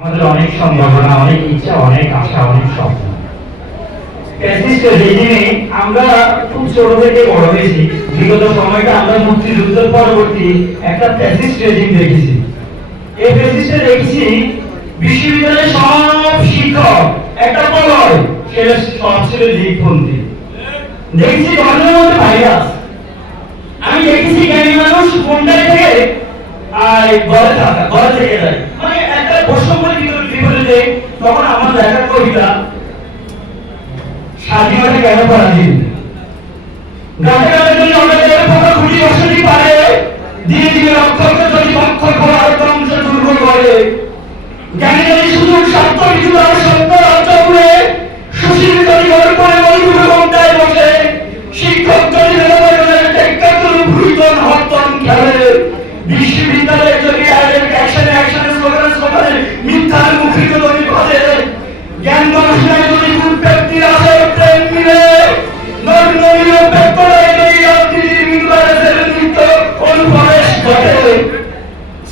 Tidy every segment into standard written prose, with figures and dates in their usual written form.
আমাদের অনেক সম্ভাবনা, অনেক ইচ্ছা, অনেক আশা, অনেক স্বপ্ন। ফ্যাসিস্ট রেজিমে আমরা খুব ছোট থেকে বড় হয়েছি। বিগত সময়টা আমরা মুক্তিযুদ্ধের পরবর্তী একটা ফ্যাসিস্ট রেজিম দেখেছি। এই ফ্যাসিস্টে দেখেছি বিশ্ববিদ্যালয়ের সব শিক্ষক একটা প্রলয়, সেটা সব ছিল লীগপন্থী। দেখছি ঘরের মধ্যে ভাইরাস। আমি দেখেছি জ্ঞানী মানুষ কোনটাই থেকে ঘরে থেকে যায়, মানে একটা প্রশ্ন করে বিপরীতে। তখন আমার লেখা কবিতা স্বাধীনতা কেন পরাধীন, গাছে গাছে যদি অনেকের পক্ষে খুঁটি বসতি পারে, ধীরে ধীরে অক্ষরকে যদি অক্ষর করার বংশ দুর্বল করে, জ্ঞানী যদি সুযোগ স্বার্থ কিছু আর সত্য রাজ্য করে, সুশীল যদি ঘরে পড়ে মজুর ঘন্টায় বসে, শিক্ষক যদি মেধাবনের টেক্কা করে ভুইতন হরতন খেলে, বিশ্ববিদ্যালয়ে যদি অ্যাকশনে স্লোগানে মিথ্যার মুখরিত যদি বাজে, জ্ঞান গবেষণায় যদি ব্যক্তির আসে প্রেম মিলে, নরনরীয় ব্যক্তরাই যদি রাজনীতির বিদ্যালয়ের নিত্য অনুপ্রবেশ ঘটে,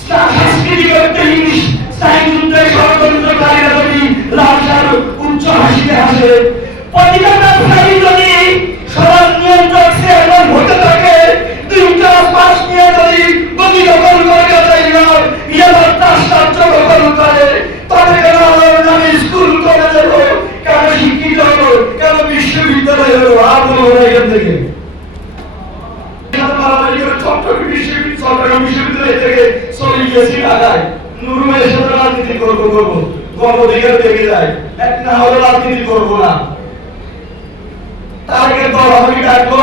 সাংস্কৃতিক ইংলিশ সাহিত্যে ষড়যন্ত্রকারীরা যদি লালসার উচ্চ হাসিতে হাসে, প্রতিটা ব্যবসায়ী যদি সমাজ নিয়ন্ত্রক চেয়ারম্যান হতে থাকে, দুই ক্লাস পাস নিয়ে যদি গতি দখল করে ইয়াবার রাষ্ট্রাচ্য দখল করে, তবে কেন আলোর নামে স্কুল কলেজে হলো, কেন শিক্ষিত হলো, কেন বিশ্ববিদ্যালয় হলো? আপনার এখান থেকে চট্টগ্রাম বিশ্ববিদ্যালয় থেকে চলে গিয়েছি ঢাকায়। নুরুমের সাথে রাজনীতি করবো গণঅধিকার থেকে যায়, এক না হলে রাজনীতি করবো না। তাদেরকে দল আমি ডাকবো,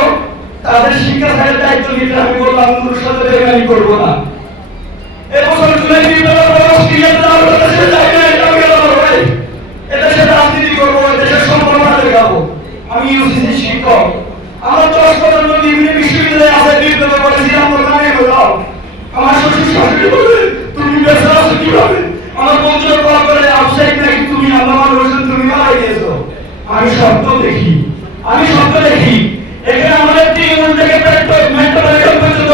তাদের শিক্ষা ছাড়ের দায়িত্ব নিতে আমি বললাম নুরুর সাথে বেমানি করবো না। এবছর জুলাই বিপ্লবের এদেশে রাজনীতি করবো, এদেশের সম্ভাবনা দেখাবো। আমি ইউসিসি শিক্ষক, আমার 10-15 বিভিন্ন বিশ্ববিদ্যালয়ে আছে, বিপ্লবে পড়েছিলাম, ওখানে বললাম আমার শ্বশুর শাশুড়ি বলে তুমি বেঁচে আছো কিভাবে? আমার বন্ধুরা কল করে আউটসাইড নাকি তুমি আমার হোসেন তুমি মারা গিয়েছো। আমি স্বপ্ন দেখি, এখানে আমাদের তৃণমূল থেকে মেট্রো পর্যন্ত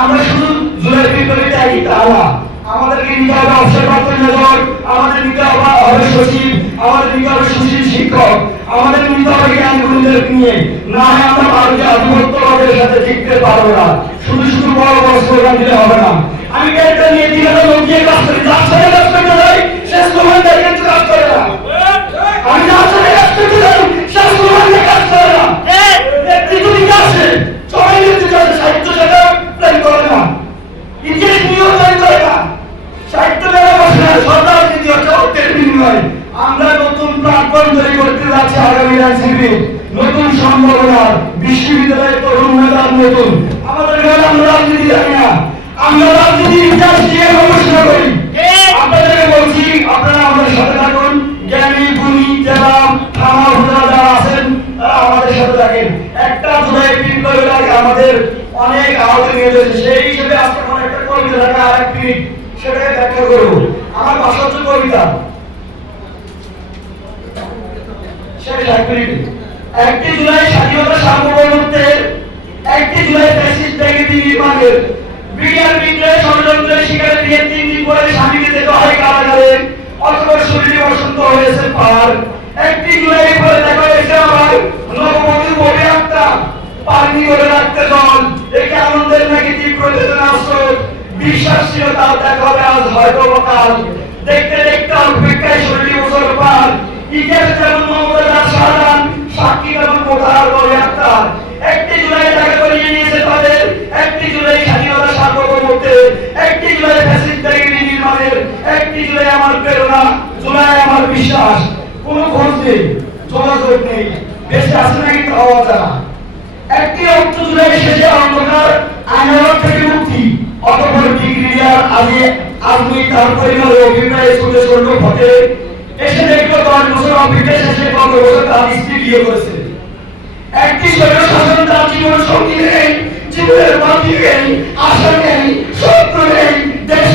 আমরা শুধু জুলাই বিপ্লবে দেখি তা না, আমাদেরকে নিতে হবে অবসরপ্রাপ্ত মেজর, আমাদের নিতে হবে সচিব, আমাদের নিতে হবে সুশীল শিক্ষক, আমাদের নিতে হবে জ্ঞান গুণীদের নিয়ে। না হয় আমরা ভারতীয় আধিপত্যবাদের সাথে টিকতে পারবো না। শুধু বড় বড় স্লোগান দিলে হবে না। আমি একটা নিয়ে দিলে লোক দিয়ে কাজ করি, যার সাথে কাজ করতে যাই সে স্লোগান দিয়ে কিন্তু কাজ করে না। আমি যার সাথে কাজ করতে যাই সে স্লোগান দিয়ে কাজ করে না। নেতৃত্ব দিকে আসে, সবাই নেতৃত্ব আসে, সাহিত্য সেটা প্ল্যান করে না, ইতিহাস নিয়েও প্ল্যান করে না, সাহিত্য মেলা বসে না, সরকার নীতি হচ্ছে অর্থের বিনিময়। আমরা নতুন প্ল্যাটফর্ম তৈরি করতে যাচ্ছি আগামী রাজনীতি, নতুন সম্ভাবনা, বিশ্ববিদ্যালয়ের তরুণ মেধার নতুন। আমাদের আমরা রাজনীতি জানি না, আমরা রাজনীতির ইতিহাস নিয়ে গবেষণা করি। আপনাদেরকে বলছি, আপনারা আমাদের সাথে থাকুন, জ্ঞানী গুণী যারা থানা উপজেলা যারা আছেন তারা আমাদের সাথে থাকেন। একটা জুলাই বিপ্লবের আগে আমাদের অনেক আহত নিয়ে যাচ্ছে, সেই হিসেবে আজকে আমার একটা কবিতা থাকে, আর এক মিনিট সেটাকে ব্যাখ্যা করবো। আমার ভাষা হচ্ছে কবিতা, শেষ 1 মিনিটে। 1 জুলাই স্বাধীনতা সার্বভৌমত্বের, 1 জুলাই ফ্যাসিস্ট ব্যাগেটি নির্মাণের, বিডিআর বিদ্রোহের ষড়যন্ত্রের শিকারে দিয়ে 3 দিন পরে স্বামীকে যেতে হয় কারাগারে, অথবা শরীরে বসন্ত হয়েছে পার। 1 জুলাই পরে দেখা হয়েছে আমার নববধূ বলে একটা পানি করে রাখতে জল, একে আনন্দের নাকি তীব্র চেতনা স্রোত, বিশ্বাস ছিল তার দেখা হবে আজ হয়তো কাল, দেখতে দেখতে অপেক্ষায় শরীরে বছর পার। ইতিহাস যেমন মমতাজ শাহজাহান, সাক্ষী যেমন মোতাহার বলে আক্তার। 1 জুলাই দেখা করিয়ে নিয়েছে তাদের, 1 জুলাই স্বাধীনতা সার্বভৌমত্বের, 1 জুলাই ফ্যাসিস্ট ব্যাগেটি নির্মাণের, 1 জুলাই আমার প্রেরণা, জুলাই আমার বিশ্বাস। কোনো খোঁজ নেই, যোগাযোগ নেই, বেঁচে আছে নাকি তাও অজানা। 1 জুলাই শেষে অন্ধকার আইনার থেকে মুক্তি, অতঃপর ডিগ্রিয়ার আজমি তার পরিবারের অভিপ্রায় স্কুলে স্বর্ণ ঘটে, এসে দেখলো 10 বছর অপেক্ষা শেষে 15 বছর তার স্ত্রী বিয়ে করেছে। একটি স্বৈর শাসন তার জীবন সঙ্গী নেই, জীবনের বাতি নেই, আশা নেই, স্বপ্ন নেই, দেশ